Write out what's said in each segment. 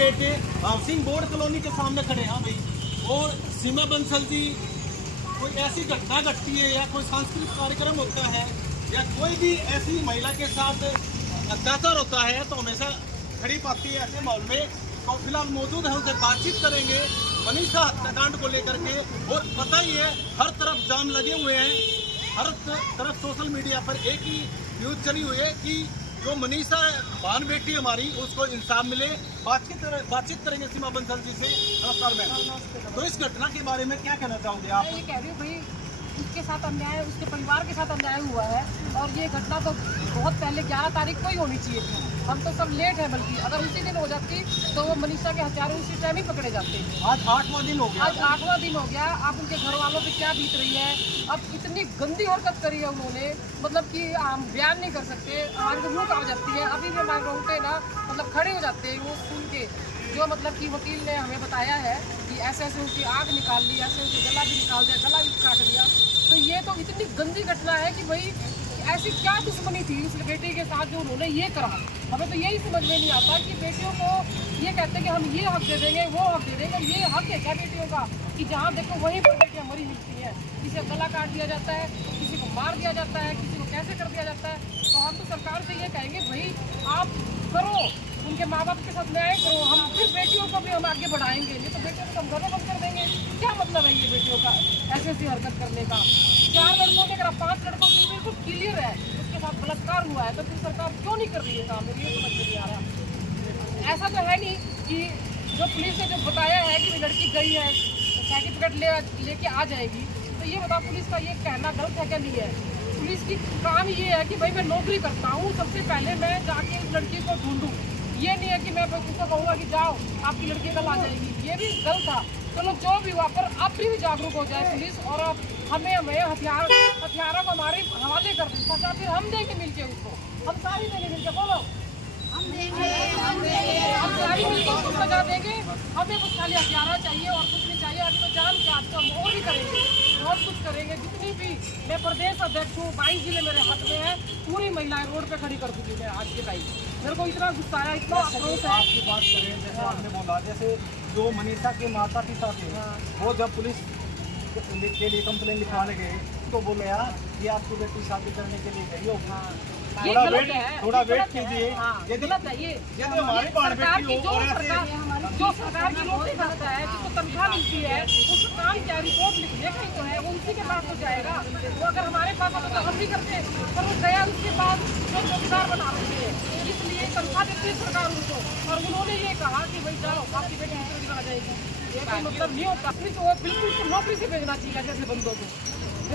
Gate housing board colony के सामने खड़े हैं भाई। और सीमा बंसल जी, कोई ऐसी घटना घटती है या कोई सांस्कृतिक कार्यक्रम होता है या कोई भी ऐसी महिला के साथ अत्याचार होता है तो हमेशा खड़ी पाती है ऐसे माहौल में। तो फिलहाल मौजूद है, उनसे बातचीत करेंगे मनीषा हत्याकांड को लेकर के। और पता ही है हर तरफ जाम लगे हुए हैं, हर तरफ सोशल मीडिया पर एक ही न्यूज चली हुई है कि जो मनीषा बहन बेटी हमारी उसको इंसाफ मिले। बातचीत करेंगे सीमा बंसल जी से। नमस्कार मैम। तो इस घटना के बारे में क्या कहना चाहोगे आप? मैं ये कह रही हूँ भाई, उसके साथ अन्याय, उसके परिवार के साथ अन्याय हुआ है और ये घटना तो बहुत पहले 11 तारीख को ही होनी चाहिए थी। हम तो सब लेट है, बल्कि अगर उसी दिन हो जाती तो वो मनीषा के हत्यारे उसी टाइम ही पकड़े जाते। आज 8वां दिन हो गया। आज 8वां दिन हो गया। अब उनके घर वालों पे क्या बीत रही है। अब इतनी गंदी हरकत करी है उन्होंने, मतलब कि हम बयान नहीं कर सकते, हमारी तो मुँह आ जाती है। अभी भी हमारे रोंगटे ना मतलब खड़े हो जाते हैं वो सुन के। जो मतलब कि वकील ने हमें बताया है कि ऐसे ऐसे उनकी आँख निकाल ली, ऐसे उनकी गला भी निकाल दिया, गला भी काट दिया। तो ये तो इतनी गंदी घटना है कि भाई ऐसी क्या दुश्मनी थी उस बेटी के साथ जो उन्होंने ये करा। हमें तो यही समझ में नहीं आता कि बेटियों को ये कहते हैं कि हम ये हक दे देंगे, वो हक दे देंगे। ये हक है क्या बेटियों का कि जहाँ देखो वहीं पर बेटियाँ मरी मिलती हैं। किसी का गला काट दिया जाता है, किसी को मार दिया जाता है, किसी को कैसे कर दिया जाता है। तो हम तो सरकार से ये कहेंगे भाई आप करो, उनके माँ बाप के साथ न्याय करो। हम फिर बेटियों को भी हम आगे बढ़ाएंगे, नहीं तो बेटियों को हम घर में बंद कर देंगे। क्या मतलब है ये बेटियों का ऐसी ऐसी हरकत करने का? 4 लड़कों के अगर 5 लड़कों की बिल्कुल क्लियर है उसके साथ बलात्कार हुआ है तो फिर सरकार क्यों नहीं कर रही है काम? मेरी ये समझ में नहीं आ रहा। ऐसा तो है नहीं कि जो पुलिस ने जो बताया है कि लड़की गई है सर्टिफिकेट लेके आ जाएगी, तो ये बताओ पुलिस का ये कहना गलत है क्या? नहीं है। पुलिस की काम ये है कि भाई मैं नौकरी करता हूँ, सबसे पहले मैं जाके इस लड़की को ढूंढूं। ये नहीं है कि मैं उसको कहूँगा कि जाओ आपकी लड़की कल आ जाएगी। ये भी गलत था। चलो जो भी हुआ, पर अब भी जागरूक हो जाए पुलिस और हमें हथियारों को हमारे हवाले कर दें। सजा फिर हम देंगे मिलके उसको, हम सारी देंगे मिलके। बोलो हम सारी मिलकर उसको सजा देंगे। हमें कुछ खाली हथियारा चाहिए और कुछ नहीं चाहिए। अभी तो जान के आज तो हम और भी करेंगे, बहुत कुछ करेंगे। जितनी भी मैं प्रदेश अध्यक्ष हूँ, 22 जिले मेरे हाथ में है, पूरी महिलाएं रोड पे खड़ी कर दूंगी मैं आज के टाइम। मेरे को इतना गुस्सा आया, इतना आक्रोश है। आपकी बात करें जैसे आपने बोला, जैसे जो मनीषा के माता पिता थे वो जब पुलिस के लिए कंप्लेन लिखवाने गए तो बोले यार ये आपकी बेटी शादी करने के लिए गई होगी, थोड़ा वेट कीजिए। ये गलत है। ये हमारी बात बेटी हो और जो सरकार की रोटी खाता है, जिसको तनख्वाह मिलती है, उसको काम क्या रिपोर्ट लिखने का ही तो है, वो उसी के पास तो जाएगा। वो अगर हमारे पास होता तो हम भी करते, पर वो गया उसके पास जो चौकीदार बना रहे थे, इसलिए तनख्वाह देती है सरकार उनको। और उन्होंने ये कहा कि भाई जाओ आपकी बेटी नौकरी आ जाएगी। ये कोई मतलब नहीं होता। तो वो बिल्कुल नौकरी से भेजना चाहिए जैसे बंदों को।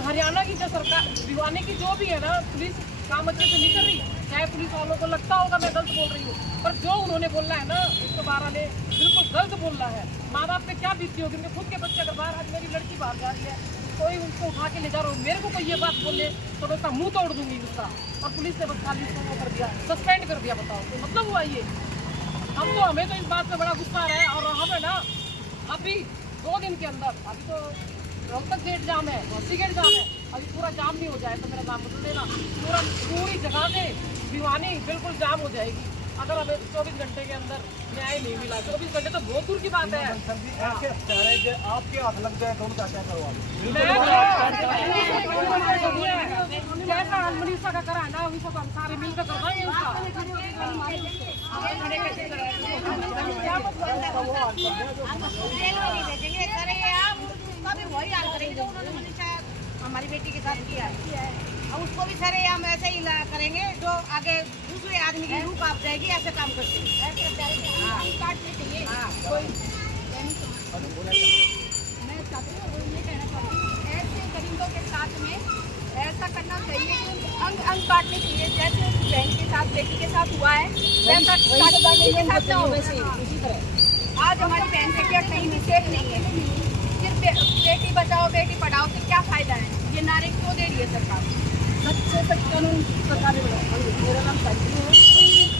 हरियाणा की जो सरकार भिवानी की जो भी है ना, पुलिस काम अच्छे से नहीं कर रही। चाहे पुलिस वालों को लगता होगा मैं गलत बोल रही हूँ, पर जो उन्होंने बोलना है ना 112 ने बिल्कुल गलत बोलना है। माँ बाप पे क्या बीती होगी, उनके खुद के बच्चे अगर बाहर, आज मेरी लड़की बाहर जा रही है, कोई उनको उठा के ले जा रहा हो, मेरे को कोई ये बात बोले तो मैं उसका मुँह तोड़ दूंगी उसका। और पुलिस ने बस खाली उसको वो कर दिया, सस्पेंड कर दिया। बताओ तो मतलब हुआ ये। हमें तो इस बात पे बड़ा गुस्सा आ रहा है। और हमें ना अभी 2 दिन के अंदर, अभी तो रोहतक गेट जाम है, घोसी गेट जाम है, अभी पूरा जाम नहीं हो जाए तो मेरा नाम बदल देना। पूरी जगह से भिवानी बिल्कुल जाम हो जाएगी अगर हमें 24 घंटे के अंदर न्याय नहीं मिला। 24 घंटे तो बहुत दूर की बात है। आपके हाथ लग जाए तो क्या करवा मनीषा का करा है ना, उनको तो हम सारे मिलकर करवाएंगे उसका। वही हाल करेंगे जो उन्होंने मनीषा हमारी बेटी के साथ किया है। अब उसको भी सारे हम ऐसे ही करेंगे जो आगे दूसरे आदमी की रूप आप जाएगी। ऐसे काम करते हैं, मैं चाहती हूँ ये कहना चाहती हूँ, ऐसे करीबों के साथ में ऐसा करना चाहिए कि अंग काटने चाहिए। जैसे उस बहन के साथ, बेटी के साथ हुआ है, वैसा के साथ ना हो। आज हमारी बहन बेटियाँ कहीं भी सेफ नहीं है। बेटी बचाओ बेटी पढ़ाओ से क्या फायदा है? ये नारे क्यों दे रही है सरकार? सच्चे सच कानून सरकार ने बनाया। मेरा नाम साइकिल है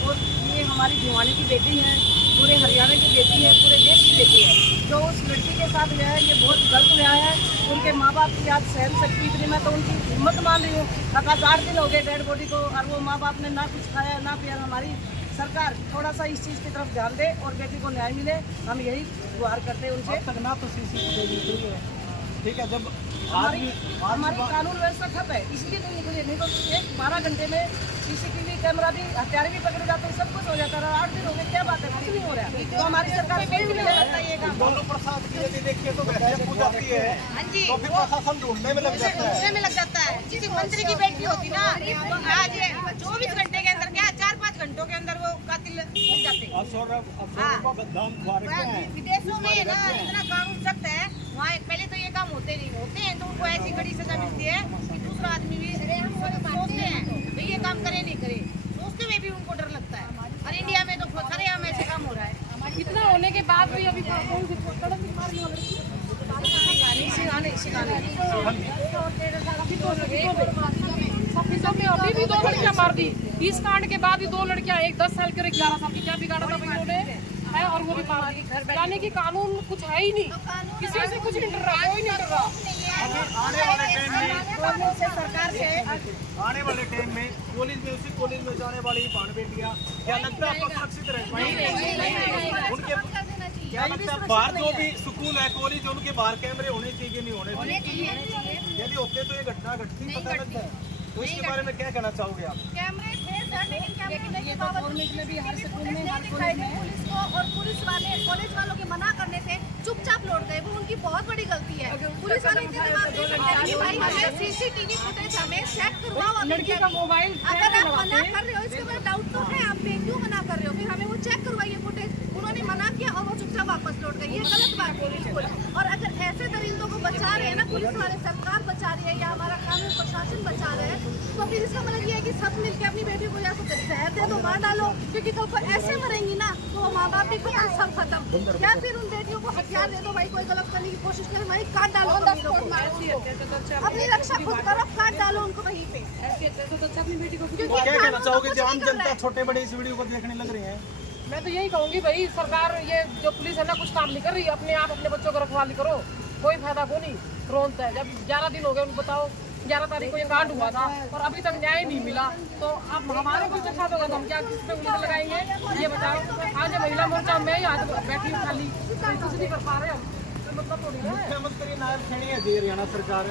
और ये हमारी भिवानी की बेटी है, पूरे हरियाणा की बेटी है, पूरे देश की बेटी है। जो उस लड़की के साथ गया है ये बहुत गलत गया है। उनके माँ बाप की आज सहन शक्ति इतनी, मैं तो उनकी हिम्मत मान रही हूँ। लगातार 8 दिन हो गए डेड बॉडी को और वो माँ बाप ने ना कुछ खाया ना पिया। हमारी सरकार थोड़ा सा इस चीज़ की तरफ ध्यान दे और बेटी को न्याय मिले, हम यही गुहार करते हैं उनसे। अब तक ना तो सीसीटीवी है, ठीक है, जब हमारी कानून व्यवस्था ठप है, इसलिए नहीं निकली, नहीं तो 12 घंटे में सीसीटीवी कैमरा भी, हथियार भी पकड़े जाते हैं, सब कुछ हो जाता है। 8 दिन हो गए, क्या बात है, कुछ नहीं हो रहा है। तो हमारी सरकार कोई भी नहीं करता ये काम। दोनों प्रसाद की यदि देखिए तो बहस हो जाती है, हाँ जी, तो फिर प्रशासन ढूंढने में लग जाता है। ढूंढने में लग जाता है। किसी मंत्री की बेटी होती ना, तो आज 24 घंटे के अंदर, क्या 4-5 घंटों के अंदर वो कातिल मिल जाते हैं। विदेशों में ना इतना कानून सख्त है, वहाँ पहले तो ये काम होते नहीं होते हैं, तो उनको ऐसी कड़ी सजा मिलती है कि दूसरा आदमी भी सोचते हैं भाई ये काम करे नहीं करे, सोचते हुए भी उनको डर लगता है। और इंडिया में तो सारे हम ऐसे काम हो रहा है। इतना होने के बाद भी अभी सड़क बीमारी हो रही है। ऑफिसों में अभी भी 2 लड़कियां मार दी। इस कांड के बाद भी 2 लड़कियां, एक 10 साल की और एक 11 साल की, क्या बिगाड़ा था भाई उन्होंने है, और वो भी मार दी। यानी कि कानून कुछ है ही नहीं, किसी से कुछ नहीं डर रहा, कोई नहीं डर रहा। आने वाले टाइम में सरकार से आने वाले टाइम में कॉलेज में, उसी कॉलेज में जाने वाली बहन बेटियां, क्या लगता है आपको सुरक्षित रह पाएंगे? उनके क्या लगता है बाहर जो भी स्कूल है, कॉलेज है, उनके बाहर कैमरे होने चाहिए नहीं होने चाहिए? यदि होते तो ये घटना घटती पता लगता है। तो इसके बारे में क्या कहना चाहोगे आप? कैमरे थे सर, लेकिन ये तो गवर्नमेंट में भी हर स्कूल में, हर कॉलेज में पुलिस को, और पुलिस वाले कॉलेज वालों के मना करने से चुपचाप लौट गए, वो उनकी बहुत बड़ी गलती है। पुलिस वाले इतने जवाब दे सकते हैं कि भाई हमें सीसीटीवी फुटेज हमें चेक करवाओ। लड़की का मोबाइल अगर आप मना कर रहे हो, इसके ऊपर डाउट तो है, आप क्यों मना कर रहे हो? फिर हमें वो चेक करवाइए फुटेज। उन्होंने मना किया और वो चुपचाप वापस लौट गए, ये गलत बात है बिल्कुल। और अगर ऐसे दरिंदों को बचा रहे हैं ना पुलिस वाले, सरकार बचा रही है या हमारा कानून प्रशासन बचा रहे हैं, तो फिर इसका मतलब ये है कि सब मिलके अपनी बेटी को या तो जहर दे दो, मार डालो, क्योंकि कल को ऐसे मरेंगी ना तो माँ बाप भी खत्म, सब खत्म। या फिर उन बेटियों को हथियार दे दो, भाई कोई गलत करने की कोशिश करे वही काट डालो, अपनी रक्षा खुद करो, काट डालो उनको वहीं पे। क्या कहना चाहोगे जो आम जनता छोटे बड़े इस वीडियो को देखने लग रहे हैं? मैं तो यही कहूँगी भाई, सरकार ये जो पुलिस है ना कुछ काम नहीं कर रही, अपने आप अपने बच्चों को रखवाली करो, कोई फायदा को नहीं। रोनता है जब 11 दिन हो गए, उनको बताओ 11 तारीख को ये कांड हुआ था और अभी तक न्याय नहीं मिला, तो अब हमारे कुछ अच्छा होगा तो हम क्या किस पे उंगली लगाएंगे? ये बताओ। आज महिला मोर्चा मैं ही आज बैठी हूँ खाली, कुछ नहीं कर पा रहे हम, मतलब थोड़ी है। मुख्यमंत्री नायब खैनी है जी हरियाणा सरकार,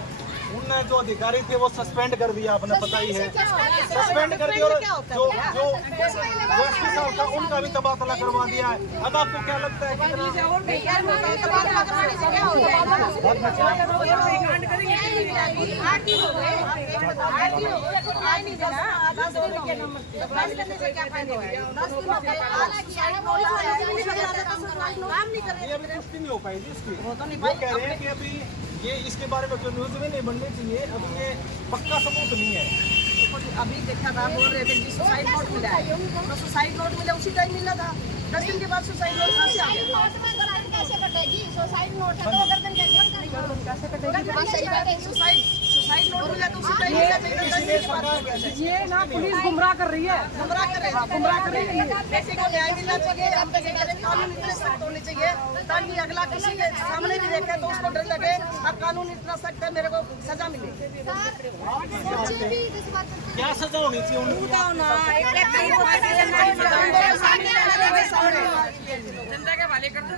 उनने जो अधिकारी थे वो सस्पेंड कर दिया, आपने पता ही है, सस्पेंड कर दिया, और जो एसपी साहब था उनका भी तबादला करवा दिया है। अब आपको क्या लगता है ये अभी पुष्टि नहीं हो पाएगी इसकी? वो कह रहे हैं कि अभी ये इसके बारे में जो न्यूज में नहीं बननी चाहिए, अभी ये पक्का सबूत नहीं है। अभी देखा था, बोल रहे थे सुसाइड नोट मिला है, तो सुसाइड नोट मिला उसी टाइम मिला था, 10 दिन के बाद सुसाइड नोट कहाँ से आ गया? कैसे कटेगी? सुसाइड नोट है तो गर्दन कैसे कटेगी? सुसाइड नोट मिला तो उसी टाइम मिला चाहिए, 10 दिन के बाद। ये ना पुलिस गुमराह कर रही है, गुमराह कर रही है। बेटे को न्याय मिलना चाहिए, हम तो कहते हैं कानून इतने सख्त होने चाहिए ताकि अगला किसी के सामने भी देखे तो उसको डर लगे, अब कानून इतना सख्त है मेरे को सजा मिले। क्या सजा होनी चाहिए उनको? जनता के वाले कर दो,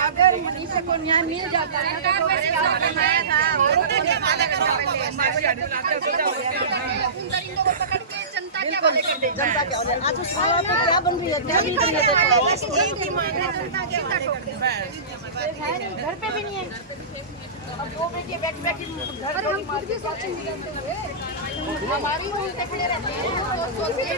अगर मनीषा को न्याय मिल जाता है जनता क्या हो जाए? आज उस हालत में क्या बन रही है, क्या बीत रही है? घर पे भी नहीं है। अब वो बेटी बैठी बैठी घर पर खुद भी सोचेंगे, हमारी उल्टे खड़े रहते हैं तो सोचिए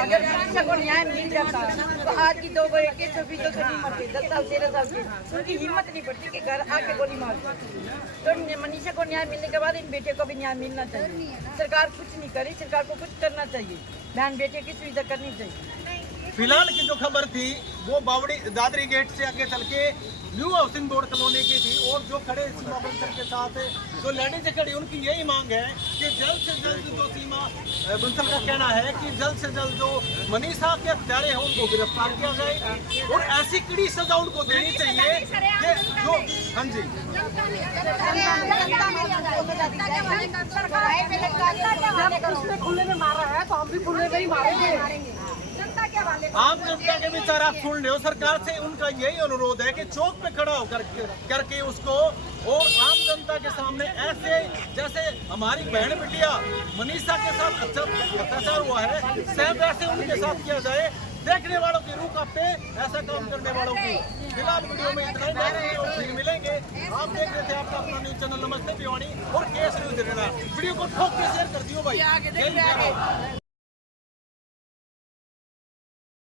अगर मनीषा को न्याय मिल जाता तो आज की 2 के 24 तो नहीं मरती, 10 साल 13 साल की, उनकी हिम्मत नहीं पड़ती कि घर आके गोली मार। तो मनीषा को न्याय मिलने के बाद इन बेटे को भी न्याय मिलना चाहिए। सरकार कुछ नहीं करी, सरकार को कुछ करना चाहिए, बहन बेटे की सुविधा करनी चाहिए। फिलहाल की जो खबर थी वो बावड़ी दादरी गेट से आगे चल के न्यू हाउसिंग बोर्ड कॉलोनी की थी। और जो खड़े सीमा बंसल के साथ जो लेडीज खड़ी उनकी यही मांग है कि जल्द से जल्द जो सीमा बंसल का कहना है कि जल्द से जल्द जो मनीषा के हत्यारे हैं उनको गिरफ्तार किया जाए और ऐसी कड़ी सजा उनको देनी चाहिए कि जो हाँ जी उसने खुले में मारा है तो हम भी खुले में ही मारेंगे। जनता के हवाले आम जनता के विचार आप सुन रहे हो। सरकार से उनका यही अनुरोध है कि चौक पे खड़ा होकर करके उसको और आम जनता के सामने ऐसे जैसे हमारी बहन बिटिया मनीषा के साथ अत्याचार हुआ है सेम वैसे उनके साथ किया जाए। देखने वालों की रूह कांपे, ऐसा काम करने वालों की। फिलहाल वीडियो में इतना ही रहेंगे और फिर मिलेंगे। आप देख रहे थे आपका अपना न्यूज चैनल नमस्ते भिवानी और केस न्यूज देखना। वीडियो को ठोक के शेयर कर दियो भाई।